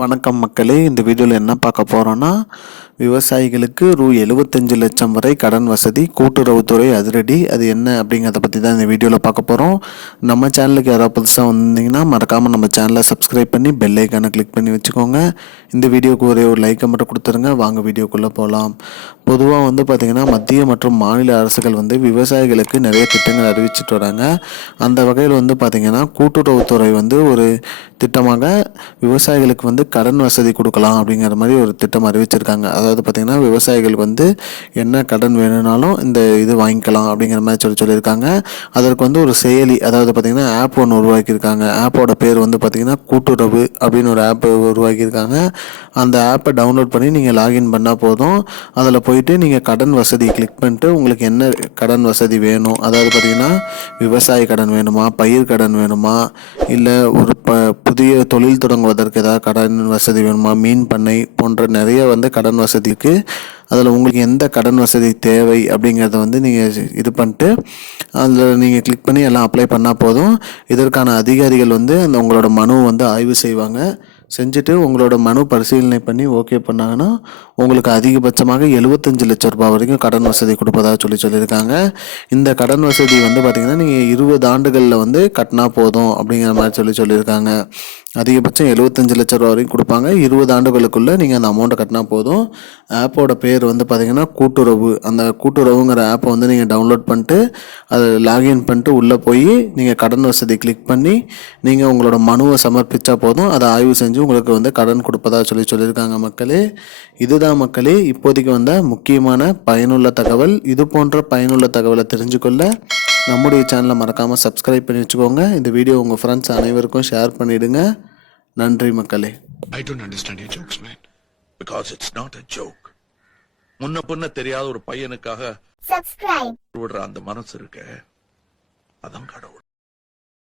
வணக்கம் மக்களே, இந்த வீடியோவில் என்ன பார்க்க போகிறோன்னா, விவசாயிகளுக்கு ரூ. 75 லட்சம் வரை கடன் வசதி, கூட்டுறவுத்துறை அதிரடி. அது என்ன அப்படிங்கிறத பற்றி தான் இந்த வீடியோவில் பார்க்க போகிறோம். நம்ம சேனலுக்கு யாராவது புதுசாக வந்தீங்கன்னா மறக்காமல் நம்ம சேனலை சப்ஸ்கிரைப் பண்ணி பெல் ஐக்கானை கிளிக் பண்ணி வச்சுக்கோங்க. இந்த வீடியோக்கு ஒரே ஒரு லைக்கை மட்டும் கொடுத்துருங்க. வாங்க வீடியோக்குள்ளே போகலாம். பொதுவாக பார்த்திங்கன்னா மத்திய மற்றும் மாநில அரசுகள் விவசாயிகளுக்கு நிறைய திட்டங்கள் அறிவிச்சிட்டு வராங்க. அந்த வகையில் பார்த்திங்கன்னா கூட்டுறவுத்துறை ஒரு திட்டமாக விவசாயிகளுக்கு கடன் வசதி கொடுக்கலாம் அப்படிங்கிற மாதிரி ஒரு திட்டம் அறிவிச்சிருக்காங்க. அதாவது பார்த்திங்கன்னா விவசாயிகளுக்கு என்ன கடன் வேணும்னாலும் இந்த இது வாங்கிக்கலாம் அப்படிங்கிற மாதிரி சொல்லியிருக்காங்க. அதற்கு ஒரு செயலி, அதாவது பார்த்திங்கன்னா ஆப் ஒன்று உருவாக்கியிருக்காங்க. ஆப்போட பேர் பார்த்திங்கன்னா கூட்டுறவு அப்படின்னு ஒரு ஆப் உருவாக்கியிருக்காங்க. அந்த ஆப்பை டவுன்லோட் பண்ணி நீங்கள் லாகின் பண்ணால் போதும். அதில் போயிட்டு நீங்கள் கடன் வசதி கிளிக் பண்ணிட்டு உங்களுக்கு என்ன கடன் வசதி வேணும், அதாவது பார்த்திங்கன்னா விவசாய கடன் வேணுமா, பயிர் கடன் வேணுமா, இல்லை ஒரு புதிய தொழில் தொடங்குவதற்கு ஏதாவது கடன் வசதி வேணுமா, மீன் பண்ணை போன்ற நிறைய கடன் வசதிக்கு அதில் உங்களுக்கு எந்த கடன் வசதி தேவை அப்படிங்கிறத நீங்கள் இது பண்ணிட்டு அதில் நீங்கள் கிளிக் பண்ணி எல்லாம் அப்ளை பண்ணால் போதும். இதற்கான அதிகாரிகள் அந்த உங்களோட மனு ஆய்வு செய்வாங்க. செஞ்சுட்டு உங்களோட மனு பரிசீலனை பண்ணி ஓகே பண்ணாங்கன்னா உங்களுக்கு அதிகபட்சமாக 75 லட்சம் ரூபாய் வரைக்கும் கடன் வசதி கொடுப்பதாக சொல்லியிருக்காங்க. இந்த கடன் வசதி பார்த்திங்கன்னா நீங்கள் 20 ஆண்டுகளில் கட்டினா போதும் அப்படிங்கிற மாதிரி சொல்லியிருக்காங்க. அதிகபட்சம் 75 லட்சம் ரூபா வரைக்கும் கொடுப்பாங்க. 20 ஆண்டுகளுக்குள்ளே நீங்கள் அந்த அமௌண்ட்டை கட்டினா போதும். ஆப்போட பேர் பார்த்திங்கன்னா கூட்டுறவு. அந்த கூட்டுறவுங்கிற ஆப்பை நீங்கள் டவுன்லோட் பண்ணிட்டு அதை லாகின் பண்ணிட்டு உள்ளே போய் நீங்கள் கடன் வசதி கிளிக் பண்ணி நீங்கள் உங்களோட மனுவை சமர்ப்பித்தா போதும். அதை ஆய்வு செஞ்சு உங்களுக்கு கடன் கொடுப்பதாக சொல்லியிருக்காங்க. மக்களே, இதுதான் மக்களே இப்போதைக்கு முக்கியமான பயனுள்ள தகவல். இது போன்ற பயனுள்ள தகவலை தெரிஞ்சுக்கொள்ள நம்முடைய சேனலை மறக்காமல் சப்ஸ்கிரைப் பண்ணி வச்சுக்கோங்க. இந்த வீடியோ உங்கள் ஃப்ரெண்ட்ஸ் அனைவருக்கும் ஷேர் பண்ணிவிடுங்க. நன்றி மக்களே. I don't understand your jokes, man. Because it's not a joke. முன்ன பின்ன தெரியாத ஒரு பையனுக்காக விடுற அந்த மனசு இருக்க, அதான் கடவுள்.